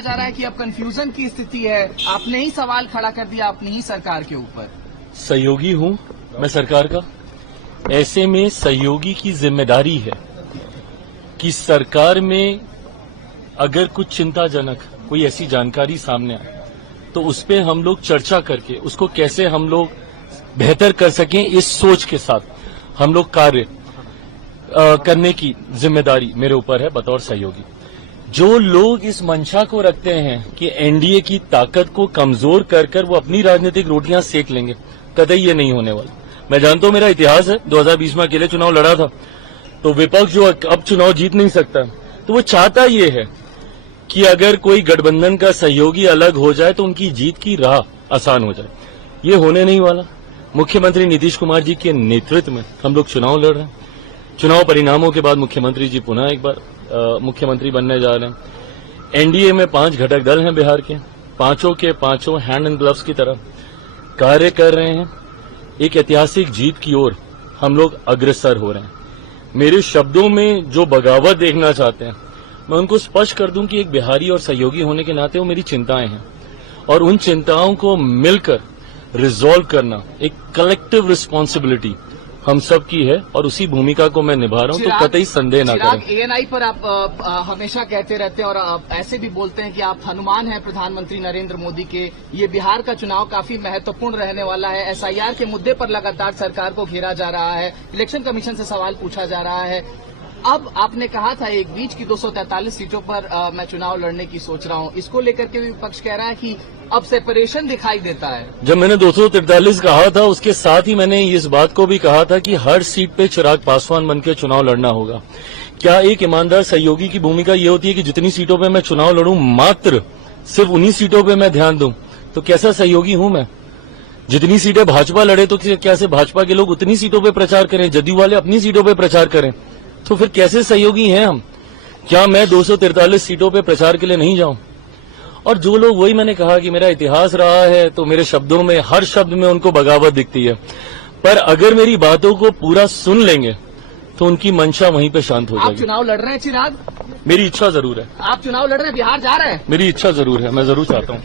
जा रहा है कि अब कंफ्यूजन की स्थिति है, आपने ही सवाल खड़ा कर दिया अपनी ही सरकार के ऊपर। सहयोगी हूं मैं सरकार का, ऐसे में सहयोगी की जिम्मेदारी है कि सरकार में अगर कुछ चिंताजनक कोई ऐसी जानकारी सामने आए तो उस पर हम लोग चर्चा करके उसको कैसे हम लोग बेहतर कर सकें, इस सोच के साथ हम लोग कार्य करने की जिम्मेदारी मेरे ऊपर है बतौर सहयोगी। जो लोग इस मंशा को रखते हैं कि एनडीए की ताकत को कमजोर कर कर वो अपनी राजनीतिक रोटियां सेक लेंगे, कतई ये नहीं होने वाला। मैं जानता हूं मेरा इतिहास है, 2020 में अकेले चुनाव लड़ा था, तो विपक्ष जो अब चुनाव जीत नहीं सकता, तो वो चाहता ये है कि अगर कोई गठबंधन का सहयोगी अलग हो जाए तो उनकी जीत की राह आसान हो जाए। ये होने नहीं वाला। मुख्यमंत्री नीतीश कुमार जी के नेतृत्व में हम लोग चुनाव लड़ रहे हैं। चुनाव परिणामों के बाद मुख्यमंत्री जी पुनः एक बार मुख्यमंत्री बनने जा रहे हैं। एनडीए में 5 घटक दल हैं बिहार के, पांचों के पांचों हैंड एंड ग्लव्स की तरह कार्य कर रहे हैं। एक ऐतिहासिक जीत की ओर हम लोग अग्रसर हो रहे हैं। मेरे शब्दों में जो बगावत देखना चाहते हैं, मैं उनको स्पष्ट कर दूं कि एक बिहारी और सहयोगी होने के नाते वो मेरी चिंताएं हैं और उन चिंताओं को मिलकर रिजॉल्व करना एक कलेक्टिव रिस्पॉन्सिबिलिटी हम सब की है और उसी भूमिका को मैं निभा रहा हूं, तो कतई संदेह ना करें। एएनआई पर आप हमेशा कहते रहते हैं और आप ऐसे भी बोलते हैं कि आप हनुमान हैं प्रधानमंत्री नरेंद्र मोदी के। ये बिहार का चुनाव काफी महत्वपूर्ण रहने वाला है। एसआईआर के मुद्दे पर लगातार सरकार को घेरा जा रहा है, इलेक्शन कमीशन से सवाल पूछा जा रहा है। अब आपने कहा था एक बीच की 243 सीटों पर मैं चुनाव लड़ने की सोच रहा हूं, इसको लेकर के भी विपक्ष कह रहा है कि अब सेपरेशन दिखाई देता है। जब मैंने 243 कहा था, उसके साथ ही मैंने इस बात को भी कहा था कि हर सीट पे चिराग पासवान बनकर चुनाव लड़ना होगा। क्या एक ईमानदार सहयोगी की भूमिका ये होती है कि जितनी सीटों पे मैं चुनाव लड़ूं मात्र सिर्फ उन्हीं सीटों पे मैं ध्यान दूं? तो कैसा सहयोगी हूं मैं? जितनी सीटें भाजपा लड़े तो क्या से भाजपा के लोग उतनी सीटों पे प्रचार करें, जदयू वाले अपनी सीटों पे प्रचार करें, तो फिर कैसे सहयोगी हैं हम? क्या मैं 243 सीटों पे प्रचार के लिए नहीं जाऊं? और जो लोग, वही मैंने कहा कि मेरा इतिहास रहा है, तो मेरे शब्दों में हर शब्द में उनको बगावत दिखती है, पर अगर मेरी बातों को पूरा सुन लेंगे तो उनकी मंशा वहीं पे शांत हो जाएगी। आप चुनाव लड़ रहे हैं चिराग? मेरी इच्छा जरूर है। आप चुनाव लड़ रहे हैं, बिहार जा रहे हैं? मेरी इच्छा जरूर है, मैं जरूर चाहता हूं।